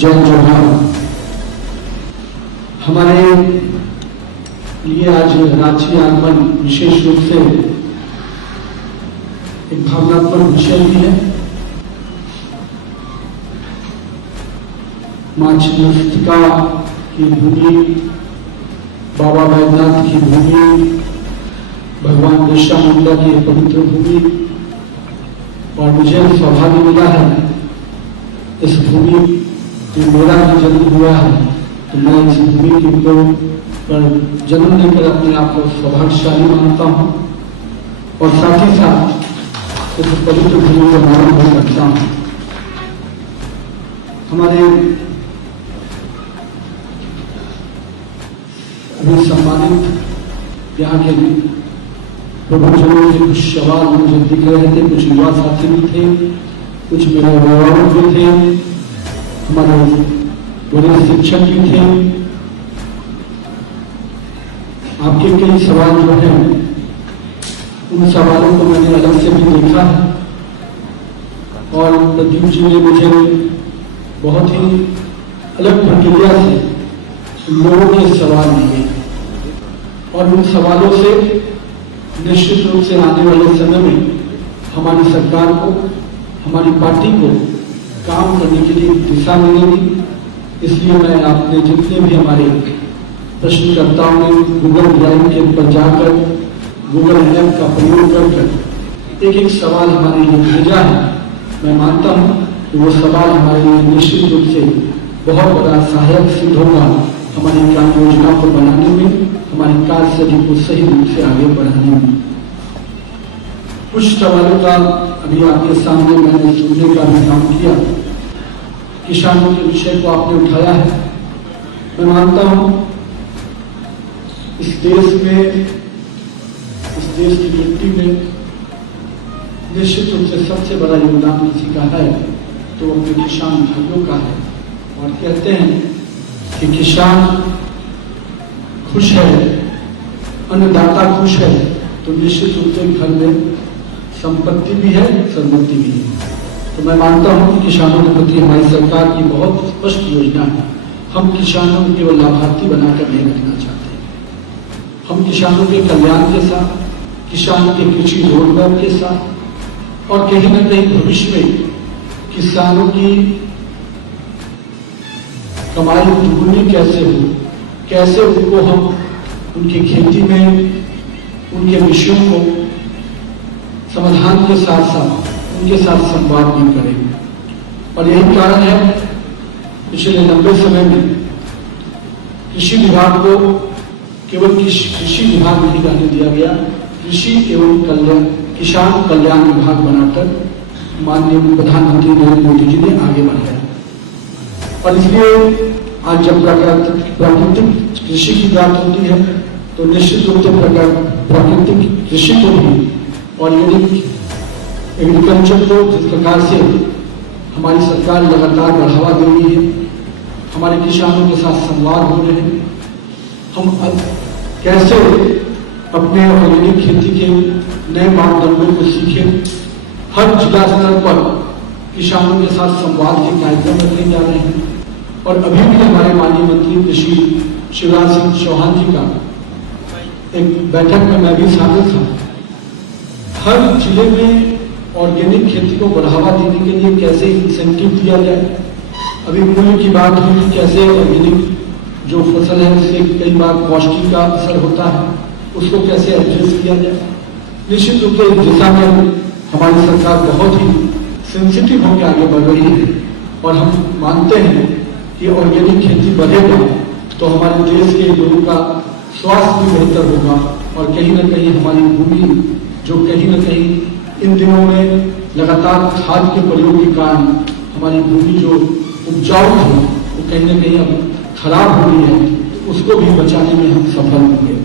जय जोहार। हमारे लिए आज रांची आगमन विशेष रूप से एक भावनात्मक विषय भी है। मां छिन्नमस्तिका की भूमि, बाबा बैद्यनाथ की भूमि, भगवान बिरसा मुंडा की पवित्र भूमि, और मुझे सौभाग्य मिला है इस भूमि में मेरा भी जन्म हुआ है, तो मैं इस भूमि की पर जन्म लेकर अपने आप को सौभाग्यशाली मानता हूँ और साथ ही साथ इस पवित्र भूमि का मान भी रखता हूँ। हमारे अभी सम्मानित यहाँ के प्रभुजनों के कुछ सवाल मुझे दिख रहे थे, कुछ युवा साथी भी थे, कुछ मेरे अभिभावक भी थे, हमारे बड़े शिक्षक भी थे। आपके कई सवाल जो हैं उन सवालों को मैंने अलग से भी देखा है और प्रदीप जी ने मुझे बहुत ही अलग प्रक्रिया से लोगों के सवाल लिए और उन सवालों से निश्चित रूप से आने वाले समय में हमारी सरकार को, हमारी पार्टी को काम करने के लिए दिशा मिलेगी। इसलिए मैं आपने जितने भी हमारे प्रश्नकर्ताओं ने गूगल ड्राइव के ऊपर जाकर गूगल ऐप का प्रयोग कर एक एक सवाल हमारे लिए भेजा है, मैं मानता हूं कि वो सवाल हमारे लिए निश्चित रूप से बहुत बड़ा सहायक सिद्ध होगा हमारी कार्य योजना को बनाने में, हमारी कार्यशैली को सही रूप से आगे बढ़ाने में। कुछ सवालों का अभी आपके सामने मैंने सुनने का भी काम किया। किसानों के विषय को आपने उठाया है। मैं मानता हूं इस देश में, इस देश की मिट्टी में निश्चित रूप से सबसे बड़ा योगदान किसी का है तो अपने किसान भाइयों का है। और कहते हैं कि किसान खुश है, अन्नदाता खुश है, तो निश्चित रूप से घर में संपत्ति भी है, समृद्धि भी है। तो मैं मानता हूं कि किसानों के प्रति हमारी सरकार की बहुत स्पष्ट योजना है। हम किसानों को केवल लाभार्थी बनाकर नहीं रखना चाहते, हम किसानों के कल्याण के साथ, किसान के कृषि रोडमैप के साथ और कहीं न कहीं भविष्य में किसानों की कमाई दुगुनी कैसे हो, कैसे उनको हम उनकी खेती में उनके विषयों को समाधान के साथ साथ उनके साथ संवाद भी करें। और यही कारण है पिछले लंबे समय में कृषि विभाग को केवल कृषि विभाग नहीं रहने दिया गया, कृषि एवं कल्याण किसान कल्याण विभाग बनाकर माननीय प्रधानमंत्री नरेंद्र मोदी जी ने आगे बढ़ाया। और इसलिए आज जब प्राकृतिक कृषि की बात होती है तो निश्चित रूप से प्राकृतिक कृषि को भी ऑर्गेनिक एग्रीकल्चर को जिस प्रकार से हमारी सरकार लगातार बढ़ावा दे रही है, हमारे किसानों के साथ संवाद हो रहे हैं, हम कैसे अपने ऑर्गेनिक खेती के नए मापदंडों को सीखें। हर जिला स्तर पर किसानों के साथ संवाद के कार्यक्रम रखे जा रहे हैं। और अभी भी हमारे माननीय मंत्री कृषि शिवराज सिंह चौहान जी का एक बैठक में मैं भी शामिल था। हर जिले में ऑर्गेनिक खेती को बढ़ावा देने के लिए कैसे इंसेंटिव दिया जाए। अभी मूल्य की बात हुई कि कैसे ऑर्गेनिक जो फसल है उससे कई बार कॉस्टिंग का असर होता है, उसको कैसे एडजस्ट किया जाए। निश्चित रूप से इस दिशा में हमारी सरकार बहुत ही सेंसिटिव होकर आगे बढ़ रही है और हम मानते हैं कि ऑर्गेनिक खेती बढ़ेगा तो हमारे देश के लोगों का स्वास्थ्य भी बेहतर होगा और कहीं न कहीं हमारी भूमि जो कहीं न कहीं इन दिनों में लगातार खाद के प्रयोग के कारण हमारी भूमि जो उपजाऊ थी वो कहीं न कहीं अब खराब हो रही है, तो उसको भी बचाने में हम सफल होंगे।